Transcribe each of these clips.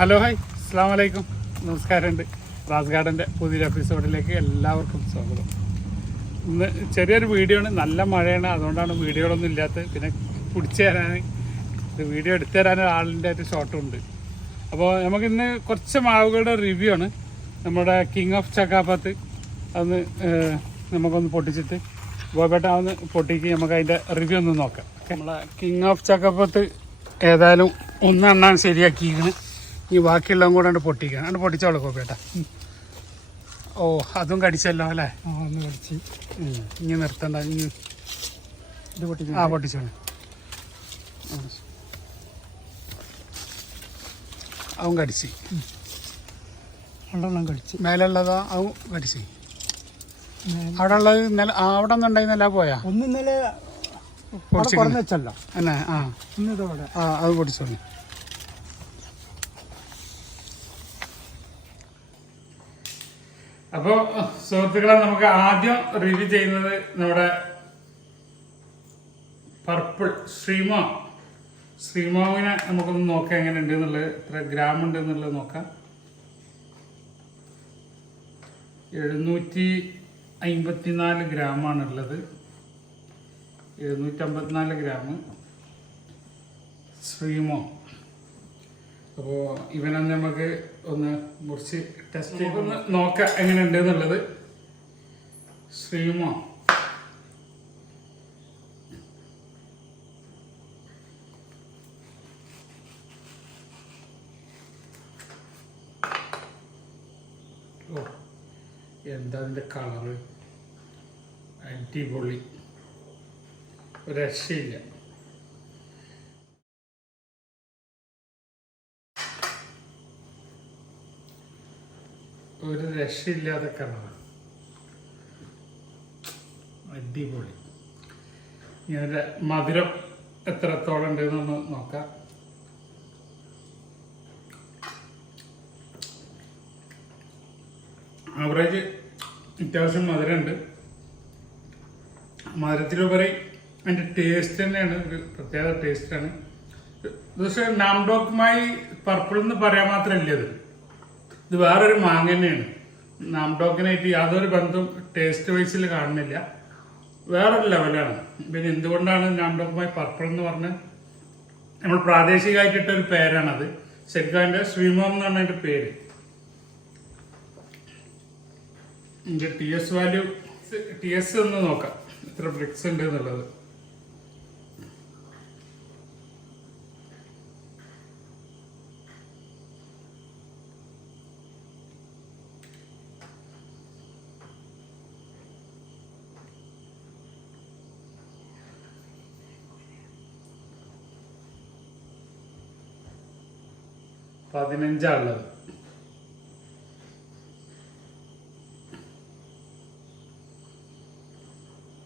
Hello hi അസ്സാം വലൈക്കും നമസ്കാരമുണ്ട്. റാസ് ഗാർഡൻ്റെ പുതിയൊരു എപ്പിസോഡിലേക്ക് എല്ലാവർക്കും സ്വാഗതം. ഇന്ന് ചെറിയൊരു വീഡിയോ ആണ്. നല്ല മഴയാണ്, അതുകൊണ്ടാണ് വീഡിയോകളൊന്നും ഇല്ലാത്തത്. പിന്നെ പിടിച്ചു തരാൻ ഇത് വീഡിയോ എടുത്തു തരാൻ ആളിൻ്റെ ആയിട്ട് ഷോട്ടും ഉണ്ട്. അപ്പോൾ നമുക്കിന്ന് കുറച്ച് മാവുകളുടെ റിവ്യൂ ആണ്. നമ്മുടെ കിങ് ഓഫ് ചക്കാപ്പത്ത് അതൊന്ന് നമുക്കൊന്ന് പൊട്ടിച്ചിട്ട് ഗോപേട്ട ഒന്ന് പൊട്ടിക്ക് നമുക്ക് അതിൻ്റെ റിവ്യൂ ഒന്ന് നോക്കാം. നമ്മളെ കിങ് ഓഫ് ചക്കാപ്പത്ത് ഏതായാലും ഒന്നെണ്ണാൻ ശരിയാക്കിയിരിക്കണം. ഈ ബാക്കിയുള്ളതും കൂടെ ഉണ്ട് പൊട്ടിക്കാൻ. അത് പൊട്ടിച്ചോളൂ കോപ്പേട്ട. ഓ അതും കടിച്ചല്ലോ അല്ലേ? ഒന്ന് കടിച്ച് ഇനി നിർത്തണ്ട. ഇനി ഇത് പൊട്ടിച്ചു. പൊട്ടിച്ചോളൂ. അതും കടിച്ച് രണ്ടെണ്ണം കടിച്ച്. മേലുള്ളതോ അതും കടിച്ച്. അവിടെ ഉള്ളത് ഇന്നലെ അവിടെ ഒന്നും ഉണ്ടായിരുന്നല്ല പോയാ? ഒന്ന് ഇന്നലെ വെച്ചല്ലോ എന്നാ ഇന്നിതോടെ അത് പൊട്ടിച്ചോളൂ. അപ്പോൾ സുഹൃത്തുക്കളെ, നമുക്ക് ആദ്യം റിവ്യൂ ചെയ്യുന്നത് നമ്മുടെ പർപ്പിൾ ശ്രീമാവിനെ നമുക്കൊന്ന് നോക്കാം എങ്ങനെ ഉണ്ട് എന്നുള്ളത്, എത്ര ഗ്രാം ഉണ്ട് എന്നുള്ളത് നോക്കാം. 754 ഗ്രാമാണുള്ളത്. 754 ഗ്രാം ശ്രീമോ. അപ്പോൾ ഇവനൊന്ന് നമുക്ക് ഒന്ന് മുറിച്ച് ടെസ്റ്റ് ചെയ്തൊന്ന് നോക്കാം എങ്ങനെയുണ്ട് എന്നുള്ളത്. ശ്രീമോ ഓ എന്താ അതിൻ്റെ കളറ്, അടിപൊളി, ഒരു രക്ഷയില്ല. ഒരു രക്ഷയില്ലാതെ കളറാണ്, അടിപൊളി. ഇതിൻ്റെ മധുരം എത്രത്തോളം ഉണ്ടെന്നൊന്ന് നോക്കാം. ആവറേജ് അത്യാവശ്യം മധുരമുണ്ട്. മധുരത്തിലുപരി അതിൻ്റെ ടേസ്റ്റ് തന്നെയാണ് ഒരു പ്രത്യേക ടേസ്റ്റാണ്. പക്ഷേ നാംഡോക്കുമായി പർപ്പിൾ എന്ന് പറയാൻ മാത്രമല്ല ഇത് വേറൊരു മാങ്ങ തന്നെയാണ്. നാംഡോക്കിനായിട്ട് യാതൊരു ബന്ധവും ടേസ്റ്റ് വൈസിൽ കാണുന്നില്ല, വേറൊരു ലെവലാണ്. പിന്നെ എന്തുകൊണ്ടാണ് നാംഡോക്കുമായി പർപ്പിൾ എന്ന് പറഞ്ഞ് നമ്മൾ പ്രാദേശികമായിട്ടിട്ടൊരു പേരാണത്. ശരിക്കും അതിൻ്റെ ശ്രീമോം എന്നാണ് അതിൻ്റെ പേര്. ഇതിൻ്റെ ടി എസ് ഒന്ന് നോക്കാം എത്ര ബ്രിക്സ് ഉണ്ട് എന്നുള്ളത്. പതിനഞ്ചാണുള്ളത്.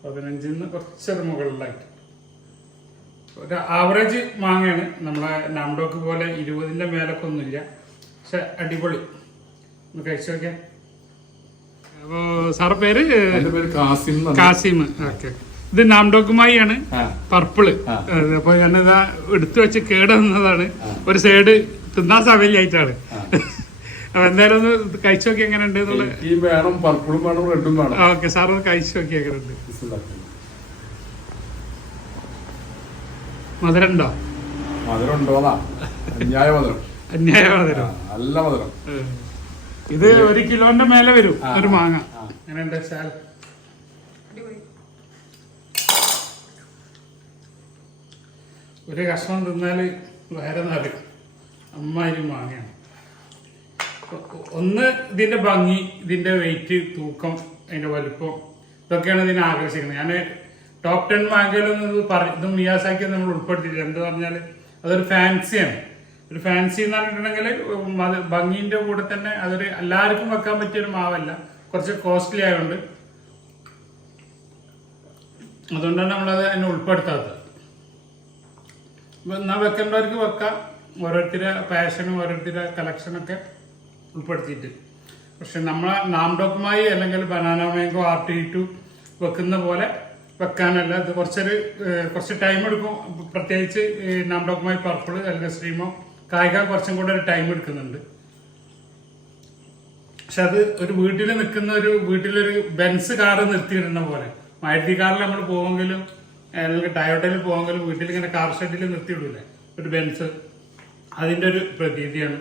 പതിനഞ്ചിന്ന് കുറച്ചൊരു മുകളിലായിട്ട് ഒരു ആവറേജ് മാങ്ങയാണ്. നമ്മളെ നാംഡോക്ക് പോലെ 20ന്റെ മേലൊക്കെ ഒന്നുമില്ല, പക്ഷെ അടിപൊളി. ഒന്ന് കഴിച്ചു നോക്കിയാ. അപ്പോ സാറ് പേര് കാസിം. ഓക്കെ, ഇത് നാംഡോക്കുമായി ആണ് പർപ്പിള്. അപ്പൊ ഞാനിതാ എടുത്തു വെച്ച് കേടുവന്നതാണ്. ഒരു സൈഡ് തിന്നാൻ സമയമായിട്ടാണ്. അപ്പൊ എന്തായാലും ഒന്ന് കഴിച്ചു നോക്കി എങ്ങനെ ഉണ്ട് എന്നുള്ളത്. ഓക്കെ സാർ, ഒന്ന് കഴിച്ചു നോക്കി എങ്ങനെ ഉണ്ട്. മധുരം ഉണ്ടോ? അന്യായ മധുരം. ഇത് 1 കിലോന്റെ മേലെ വരും ഒരു മാങ്ങ. എങ്ങനെയുണ്ട് സാൽ? ഒരു കഷ്ണം തിന്നാല് വേറെ നിറയും. അമ്മാതിരി മാങ്ങയാണ്. ഒന്ന് ഇതിന്റെ ഭംഗി, ഇതിന്റെ വെയിറ്റ്, തൂക്കം, അതിന്റെ വലുപ്പം, ഇതൊക്കെയാണ് ഇതിനെ ആകർഷിക്കുന്നത്. ഞാൻ ടോപ്പ് 10 മാങ്കയിലൊന്നും ഇതും മിയാസാക്കി നമ്മൾ ഉൾപ്പെടുത്തിയിട്ടില്ല. എന്താ പറഞ്ഞാൽ അതൊരു ഫാൻസിയാണ്. ഒരു ഫാൻസി എന്ന് പറഞ്ഞിട്ടുണ്ടെങ്കിൽ ഭംഗിന്റെ കൂടെ തന്നെ അതൊരു എല്ലാവർക്കും വെക്കാൻ പറ്റിയൊരു മാവല്ല, കുറച്ച് കോസ്റ്റ്ലി ആയതുകൊണ്ട്. അതുകൊണ്ടാണ് നമ്മളത് അതിനെ ഉൾപ്പെടുത്താത്തത്. എന്നാൽ വെക്കേണ്ടവർക്ക് വെക്കാം, ഓരോരുത്തരുടെ പാഷനും ഓരോരുത്തരുടെ കളക്ഷനൊക്കെ ഉൾപ്പെടുത്തിയിട്ട്. പക്ഷെ നമ്മളെ നാംഡോക്കുമായി അല്ലെങ്കിൽ ബനാന മാംഗോ R2 വെക്കുന്ന പോലെ വെക്കാനല്ല. ഇത് കുറച്ച് ടൈം എടുക്കും. പ്രത്യേകിച്ച് നാംഡോക്കുമായി പർപ്പിൾ അല്ലെങ്കിൽ ശ്രീമോ കായ്ക്കാൻ കുറച്ചും കൂടെ ഒരു ടൈം എടുക്കുന്നുണ്ട്. പക്ഷെ അത് ഒരു വീട്ടിൽ നിൽക്കുന്ന വീട്ടിലൊരു ബെൻസ് കാറ് നിർത്തിയിടുന്ന പോലെ, മാരുതി കാറിൽ നമ്മൾ പോകുമെങ്കിലും അല്ലെങ്കിൽ ടയോട്ടയിൽ പോകുമെങ്കിലും വീട്ടിൽ ഇങ്ങനെ കാർ ഷെഡിൽ നിർത്തിയിടൂലേ ഒരു ബെൻസ്, അതിൻ്റെ ഒരു പ്രതീതിയാണ്.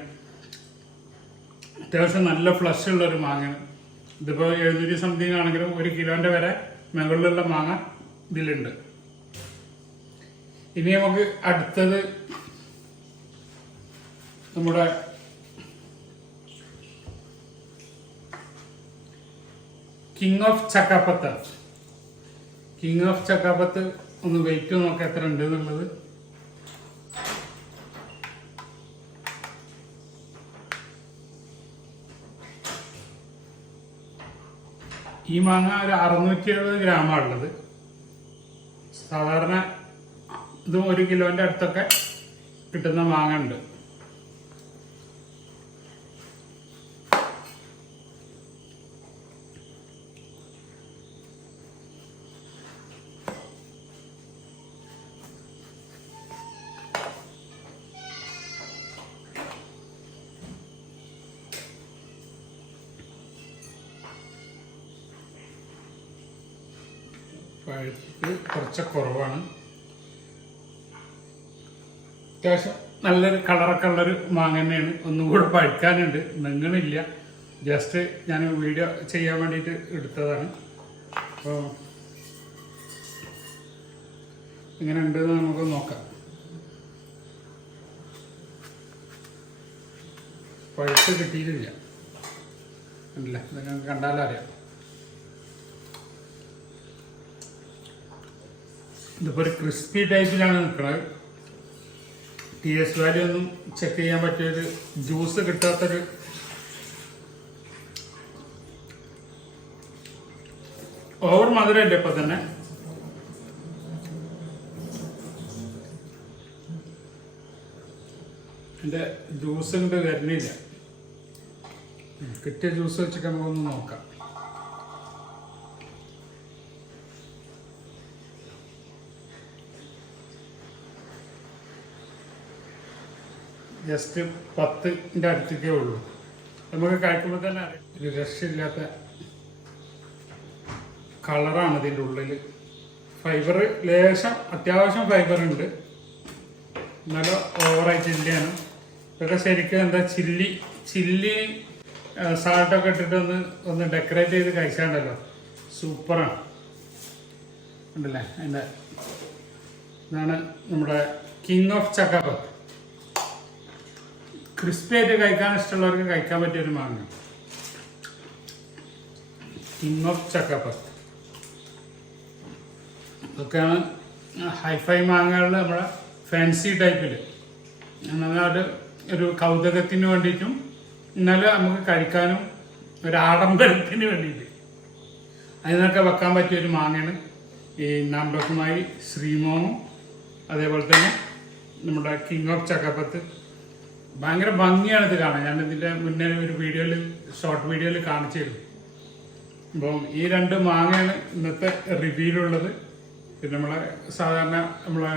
അത്യാവശ്യം നല്ല ഫ്ലഷ് ഉള്ള ഒരു മാങ്ങയാണ്. ഇതിപ്പോൾ 700 സംതിങ് ആണെങ്കിലും 1 കിലോന്റെ വരെ മുകളിലുള്ള മാങ്ങ ഇതിലുണ്ട്. ഇനി നമുക്ക് അടുത്തത് നമ്മുടെ കിങ് ഓഫ് ചക്കാപ്പത്ത്. കിങ് ഓഫ് ചക്കാപ്പത്ത് ഒന്ന് വെയിറ്റ് നോക്കാം എത്ര ഉണ്ട് എന്നുള്ളത്. ഈ മാങ്ങ ഒരു 670 ഗ്രാമാണ് ഉള്ളത്. സാധാരണ ഇതും 1 കിലോന്റെ അടുത്തൊക്കെ കിട്ടുന്ന മാങ്ങ ഉണ്ട്. പഴുപ്പ് കുറച്ച് കുറവാണ്. അത്യാവശ്യം നല്ലൊരു കളറൊക്കെ ഉള്ളൊരു മാങ്ങ തന്നെയാണ്. ഒന്നും കൂടെ പഴുക്കാനുണ്ട്, നെങ്ങണില്ല. ജസ്റ്റ് ഞാൻ വീഡിയോ ചെയ്യാൻ വേണ്ടിയിട്ട് എടുത്തതാണ്. അപ്പോൾ ഇങ്ങനെ ഉണ്ടെന്ന് നമുക്ക് നോക്കാം. പഴുത്ത് കിട്ടിയിട്ടില്ല, അല്ല നിങ്ങൾക്ക് കണ്ടാലറിയാം. ഇതിപ്പോൾ ഒരു ക്രിസ്പി ടൈപ്പിലാണ് നിൽക്കുന്നത്. TS വാല്യൂ ഒന്നും ചെക്ക് ചെയ്യാൻ പറ്റിയൊരു ജ്യൂസ് കിട്ടാത്തൊരു ഓവർ മധുരമല്ലേ ഇപ്പൊ തന്നെ. എൻ്റെ ജ്യൂസ് കൊണ്ട് വരുന്നില്ല. കിട്ടിയ ജ്യൂസ് വെച്ചിട്ട് നമുക്കൊന്ന് നോക്കാം. ജസ്റ്റ് 10ന്റെ അടുത്തേക്കേ ഉള്ളൂ. നമുക്ക് കഴിക്കുമ്പോൾ തന്നെ അറിയാം ഒരു രക്ഷയില്ലാത്ത കളറാണ് ഇതിൻ്റെ ഉള്ളിൽ. ഫൈബർ ലേശം അത്യാവശ്യം ഫൈബർ ഉണ്ട്, നല്ല ഓവറായിട്ട് ഇല്ലയാണ്. ഇതൊക്കെ ശരിക്കും എന്താ ചില്ലി സാൾട്ടൊക്കെ ഇട്ടിട്ട് ഒന്ന് ഡെക്കറേറ്റ് ചെയ്ത് കഴിച്ചാണ്ടല്ലോ, സൂപ്പറാണ്. ഉണ്ടല്ലേ അതിൻ്റെ ഇതാണ് നമ്മുടെ കിങ് ഓഫ് ചക്കാപ്പത്ത്. ക്രിസ്പി ആയിട്ട് കഴിക്കാൻ ഇഷ്ടമുള്ളവർക്ക് കഴിക്കാൻ പറ്റിയൊരു മാങ്ങ, കിങ് ഓഫ് ചക്കാപ്പത്ത്. ഇതൊക്കെയാണ് ഹൈഫൈ മാങ്ങകളിൽ നമ്മുടെ ഫാൻസി ടൈപ്പിൽ, എന്നാൽ ഒരു കൗതുകത്തിന് വേണ്ടിയിട്ടും എന്നാലും നമുക്ക് കഴിക്കാനും ഒരു ആഡംബരത്തിന് വേണ്ടിയിട്ട് അതിനൊക്കെ വെക്കാൻ പറ്റിയൊരു മാങ്ങയാണ് ഈ നാംഡോക്കുമായി ശ്രീമോനും അതേപോലെ തന്നെ നമ്മുടെ കിങ് ഓഫ് ചക്കാപ്പത്ത്. ഭയങ്കര ഭംഗിയാണ് ഇത് കാണാൻ. ഞാൻ ഇതിൻ്റെ മുന്നേ ഒരു ഷോർട്ട് വീഡിയോയിൽ കാണിച്ചിരുന്നു. അപ്പം ഈ 2 മാങ്ങയാണ് ഇന്നത്തെ റിവ്യൂലുള്ളത്. പിന്നെ സാധാരണ നമ്മളെ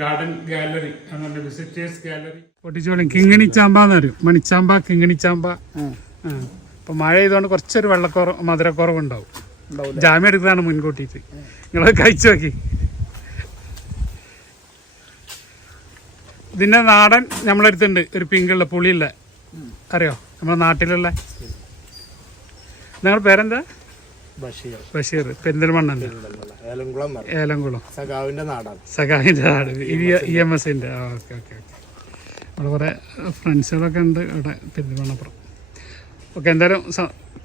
ഗാർഡൻ ഗാലറി അങ്ങനെ വിസിറ്റേഴ്സ് ഗാലറി പൊട്ടിച്ചോളും. കിങ്ങിണിച്ചാമ്പന്ന് പറയും, മണിച്ചാമ്പ കിങ്ങിണിച്ചാമ്പ. അപ്പൊ മഴ ചെയ്തുകൊണ്ട് കുറച്ചൊരു മധുരക്കുറവുണ്ടാവും. ജാമ്യം എടുക്കുന്നതാണ് മുൻകൂട്ടിയിട്ട്. നിങ്ങളത് കഴിച്ചു നോക്കി. ഇതിന്റെ നാടൻ നമ്മളെടുത്തുണ്ട്, ഒരു പിങ്കുള്ള പുളിയുള്ള, അറിയോ നമ്മുടെ നാട്ടിലുള്ള. നിങ്ങളുടെ പേരെന്താ? ബഷീർ. പെരിന്തൽമണ്ണ, ഏലംകുളം. സഖാവിന്റെ നാട് EMSന്റെ. Okay okay okay. അവിടെ കുറെ ഫ്രണ്ട്സുകളൊക്കെ ഉണ്ട് ഇവിടെ പെരിന്തൽമണ്ണപ്പുറം. ഓക്കെ, എന്തായാലും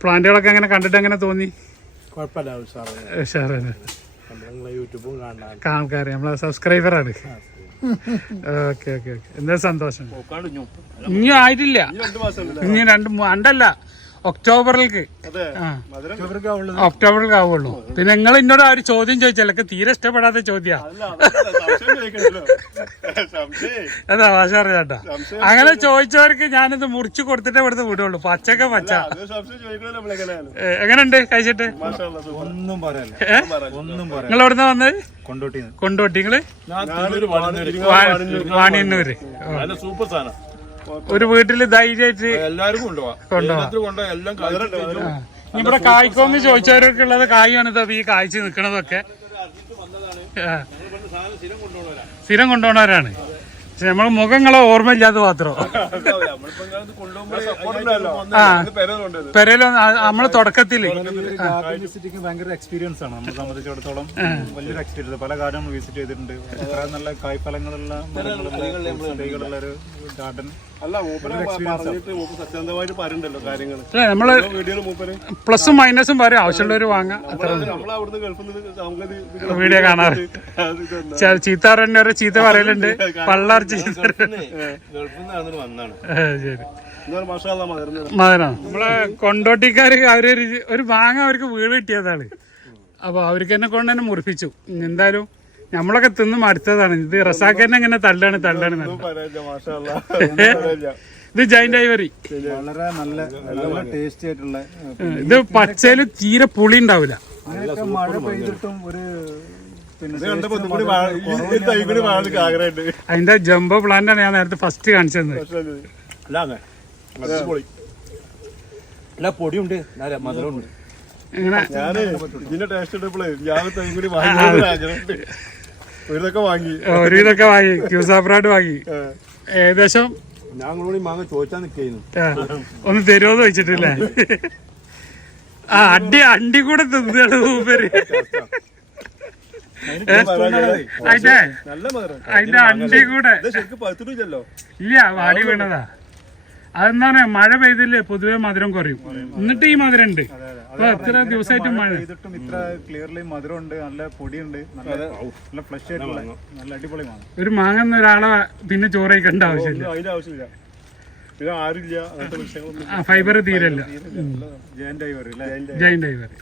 പ്ലാന്റുകളൊക്കെ അങ്ങനെ കണ്ടിട്ട് എങ്ങനെ തോന്നി? ഉഷാറാണ്. ആൾക്കാരെ നമ്മളെ സബ്സ്ക്രൈബറാണ്. Okay okay okay. എന്താ സന്തോഷം. ഇനിയും ആയിട്ടില്ല, ഇനി 2 2 അല്ല ഒക്ടോബറിലേക്ക് ഒക്ടോബറിലേക്ക് ആവുള്ളൂ. പിന്നെ നിങ്ങൾ എന്നോട് ആ ഒരു ചോദ്യം ചോദിച്ചാൽ തീരെ ഇഷ്ടപ്പെടാത്ത ചോദ്യാ. അതാ ഭാഷ അറിയാട്ടാ. അങ്ങനെ ചോദിച്ചവർക്ക് ഞാനിത് മുറിച്ചു കൊടുത്തിട്ടേ ഇവിടുന്ന് വിടുള്ളൂ. പച്ചക്ക പച്ച. എങ്ങനെയുണ്ട് കഴിച്ചിട്ട്? നിങ്ങൾ എവിടുന്ന വന്നത്? കൊണ്ടോട്ടി. നിങ്ങള് വാണിയന്നൂര്. ഒരു വീട്ടില് ധൈര്യമായിട്ട് എല്ലാരും കൊണ്ടുപോവാം. ഇവിടെ കായ്ക്കോന്ന് ചോദിച്ചവരൊക്കെ ഉള്ളത് കായാണ് ഈ കായ്ച്ച് നിക്കണതൊക്കെ. സ്ഥിരം കൊണ്ടുപോണവരാണ്. പക്ഷെ നമ്മൾ മുഖങ്ങളെ ഓർമ്മയില്ലാതെ മാത്രം. പെരയിലോ നമ്മള് തുടക്കത്തില് ഭയങ്കര എക്സ്പീരിയൻസ് ആണ് നമ്മളെ സംബന്ധിച്ചിടത്തോളം. വലിയൊരു എക്സ്പീരിയൻസ്. പല കാര്യങ്ങളും വിസിറ്റ് ചെയ്തിട്ടുണ്ട്. നല്ല കായ്ഫലങ്ങളുള്ള തൈകളുള്ള ഒരു ഗാർഡൻ. നമ്മള് പ്ലസും മൈനസും പറയും. ആവശ്യമുള്ളവര് വാങ്ങാം. വീഡിയോ കാണാറ്. ചീത്ത പറയുന്നവരെ ചീത്ത പറയലുണ്ട്. പള്ളർച്ച് ശരി. മധുരം നമ്മളെ കൊണ്ടോട്ടിക്കാര് ഒരു മാങ്ങ അവർക്ക് വീട് കിട്ടിയതാണ്. അപ്പൊ അവർക്ക് എന്നെ കൊണ്ട് തന്നെ മുറിപ്പിച്ചു. എന്തായാലും നമ്മളൊക്കെ തിന്ന് മടുത്തതാണ്. ഇത് റസാഖന്നെ ഇങ്ങനെ തള്ളാണ്. ഇത് ജൈന്റ് ഐവറി. വളരെ നല്ല ടേസ്റ്റി ആയിട്ടുള്ള. ഇത് പച്ചയില് തീരെ പുളി ഉണ്ടാവില്ല. മഴ പെയ്തിട്ടും ഒരു അതിന്റെ ജംബോ പ്ലാന്റ് ആണ് ഞാൻ നേരത്തെ ഫസ്റ്റ് കാണിച്ചത്. പൊടിയുണ്ട്, മധുരമുണ്ട്. ഇങ്ങനെ ഒരുവിധൊക്കെ വാങ്ങി. ക്യൂസാബ്രാഡ് വാങ്ങി. ഏകദേശം ഞങ്ങളോട് മാങ്ങ ചോദിച്ചാൽ നിൽക്കുന്നു. ഒന്ന് തരുമോന്ന് വെച്ചിട്ടില്ലേ? അണ്ടി കൂടെ തിന്നാണ് മൂപ്പര്. അതിന്റെ അണ്ടി കൂടെ ഇല്ല, വാടി വീണതാ. അതെന്താണ് മഴ പെയ്തില്ലേ പൊതുവെ മധുരം കുറയും. എന്നിട്ട് ഈ മധുരം ഉണ്ട്. അപ്പൊ എത്ര ദിവസമായിട്ട് മഴ ഇത്ര ക്ലിയർലി മധുരമുണ്ട്, നല്ല പൊടിയുണ്ട്, നല്ല ഫ്ലഷ് ആയിട്ടുള്ള നല്ല അടിപൊളി മാങ്ങ. ഒരു മാങ്ങ ഒരാളെ പിന്നെ ചോറ് കഴിക്കേണ്ട ആവശ്യമില്ല. ഫൈബർ തീരല്ല. Giant ivory.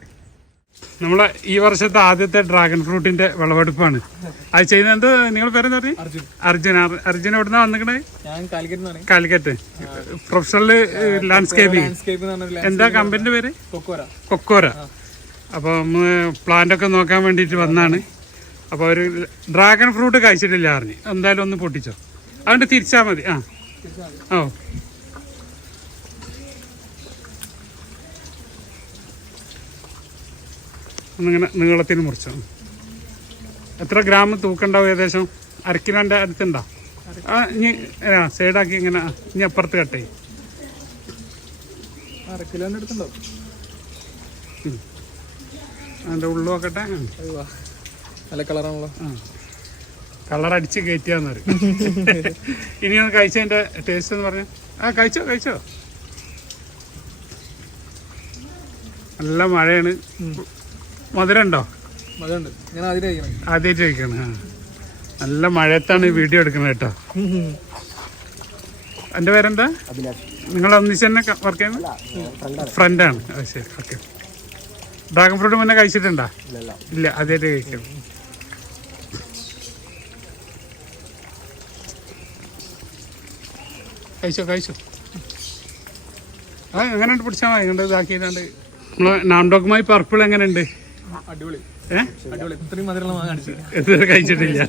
നമ്മളെ ഈ വർഷത്തെ ആദ്യത്തെ ഡ്രാഗൺ ഫ്രൂട്ടിന്റെ വിളവെടുപ്പാണ്. അത് ചെയ്യുന്നത് നിങ്ങൾ പേരെന്താ പറയും? അർജുൻ എവിടുന്നാ വന്നിക്കണേ? കാലിക്കറ്റ്. Professional landscaping. എന്താ കമ്പനിന്റെ പേര്? കൊക്കോര. അപ്പൊ പ്ലാന്റ് ഒക്കെ നോക്കാൻ വേണ്ടിട്ട് വന്നാണ്. അപ്പൊ ഒരു ഡ്രാഗൺ ഫ്രൂട്ട് കഴിച്ചിട്ടില്ല അറിഞ്ഞ്. എന്തായാലും ഒന്ന് പൊട്ടിച്ചോ. അതുകൊണ്ട് തിരിച്ചാ മതി. ഓ ഒന്നിങ്ങനെ നീളത്തിന് മുറിച്ചോ. എത്ര ഗ്രാം തൂക്കണ്ടാവും ഏകദേശം? അരക്കിലോൻ്റെ അടുത്തുണ്ടോ? ഇനി സൈഡാക്കി ഇങ്ങനെ ഇനി അപ്പുറത്ത് കട്ട് ചെയ്യും. അതിൻ്റെ ഉള്ളു നോക്കട്ടെ. നല്ല കളറാണല്ലോ. കളർ അടിച്ച് കയറ്റിയാന്ന് പറയും. ഇനി ഒന്ന് കഴിച്ചതിൻ്റെ ടേസ്റ്റ് എന്ന് പറഞ്ഞു. കഴിച്ചോ. നല്ല മഴയാണ്. മധുരം ഉണ്ടോ? ആദ്യമായിട്ട് കഴിക്കണം. നല്ല മഴയത്താണ് ഈ വീഡിയോ എടുക്കുന്നത് കേട്ടോ. എൻ്റെ പേരെന്താ? നിങ്ങൾ ഒന്നിച്ച് തന്നെ വർക്ക് ചെയ്യുന്നത്? ഫ്രണ്ടാണ്. ശരി, ഓക്കെ. ഡ്രാഗൺ ഫ്രൂട്ട് മുന്നേ കഴിച്ചിട്ടുണ്ടോ? ഇല്ല, ആദ്യമായിട്ട് കഴിക്കണം. കഴിച്ചോ. എങ്ങനെയുണ്ട്? പിടിച്ചാൽ മതി. ഇങ്ങോട്ട് ഇതാക്കിയിട്ടുണ്ട്. നമ്മളെ നാംഡോക്കുമായി പർപ്പിൾ എങ്ങനെയുണ്ട്? അടിപൊളി. കഴിച്ചിട്ടില്ല.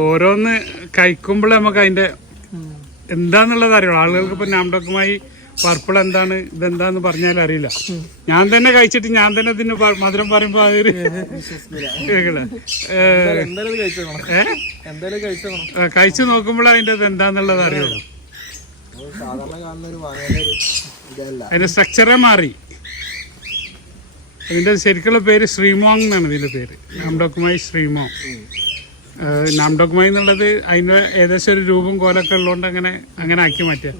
ഓരോന്ന് കഴിക്കുമ്പോൾ നമുക്ക് അതിന്റെ എന്താന്നുള്ളത് അറിയുള്ളൂ. ആളുകൾക്ക് ഇപ്പൊ നാംഡോക്കുമായി പർപ്പിൾ എന്താണ് ഇതെന്താന്ന് പറഞ്ഞാൽ അറിയില്ല. ഞാൻ തന്നെ കഴിച്ചിട്ട് ഞാൻ തന്നെ ഇതിന് മധുരം പറയുമ്പോ കഴിച്ചു നോക്കുമ്പോൾ അതിന്റെ എന്താന്നുള്ളത് അറിയുള്ളൂ. അതിന്റെ സ്ട്രക്ചറേ മാറി. ഇതിന്റെ ശരിക്കുള്ള പേര് ശ്രീമോങ് എന്നാണ് ഇതിന്റെ പേര്. നാംഡോക്കുമായി ശ്രീമോങ്. നാംഡോക്കുമായി എന്നുള്ളത് അതിന്റെ ഏകദേശം ഒരു രൂപം കോലൊക്കെ ഉള്ളതുകൊണ്ട് അങ്ങനെ ആക്കി മാറ്റിയ.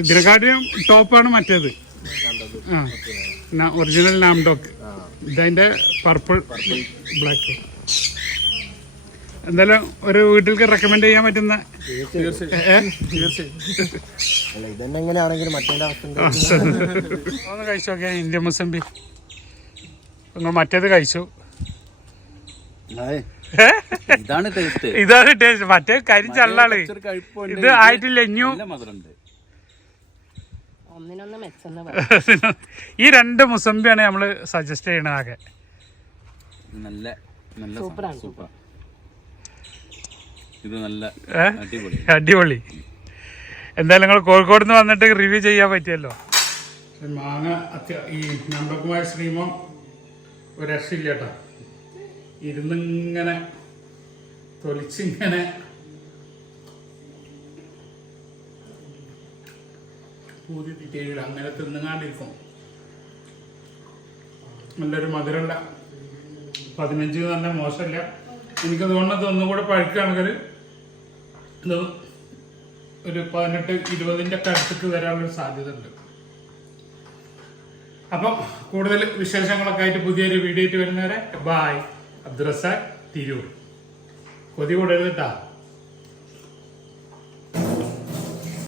ഇതിനെക്കാട്ടിയും ടോപ്പാണ് മറ്റേത്. ഒറിജിനൽ നാംഡോക്ക്. ഇതതിന്റെ പർപ്പിൾ ബ്ലാക്ക്. എന്തായാലും ഒരു വീട്ടിലേക്ക് റെക്കമെൻഡ് ചെയ്യാൻ പറ്റുന്ന ഇതന്നെ എങ്ങനെയാണെങ്കിലും മറ്റേ അവസ്ഥ ഒന്ന് കഴിച്ചു നോക്കിയാ ഇന്ത്യൻ മുസംബി. നിങ്ങൾ മറ്റേത് കഴിച്ചു, ഇതാണ് ടേസ്റ്റ്. ഇതാണ് ടേസ്റ്റ്. മറ്റേ കരിച്ചള്ളാള് ഇത് ആയിട്ടില്ല. ഇനിയും ഈ 2 മുസംബിയാണ് നമ്മള് സജസ്റ്റ് ചെയ്യണത്. ആകെ നല്ല നല്ല സൂപ്പർ. ഇത് നല്ല അടിപൊളി. എന്തായാലും നിങ്ങൾ കോഴിക്കോട് നിന്ന് വന്നിട്ട് റിവ്യൂ ചെയ്യാൻ പറ്റിയല്ലോ. മാങ്ങ ഈ നമ്പകുമാർ ശ്രീമോ ഒരു രക്ഷയില്ല കേട്ടോ. ഇരുന്നിങ്ങനെ തൊലിച്ചിങ്ങനെ പൂതി തീറ്റയില്ല, അങ്ങനെ തിന്നുകാണ്ടിരിക്കും. നല്ലൊരു മധുരമുള്ള 15 തന്നെ മോശമില്ല. എനിക്ക് തോന്നുന്നത് ഒന്നുകൂടെ പഴുക്കുകയാണെങ്കിൽ ഇത് ഒരു 18-20 ഒക്കെ അടുത്തേക്ക് വരാനുള്ളൊരു സാധ്യത ഉണ്ട്. അപ്പം കൂടുതൽ വിശേഷങ്ങളൊക്കെ ആയിട്ട് പുതിയൊരു വീഡിയോ ആയിട്ട് വരുന്നവരെ ബായ്. അബ്ദുറസാഖ് തിരൂർ. കൊതി കൂടരുത് കേട്ടോ.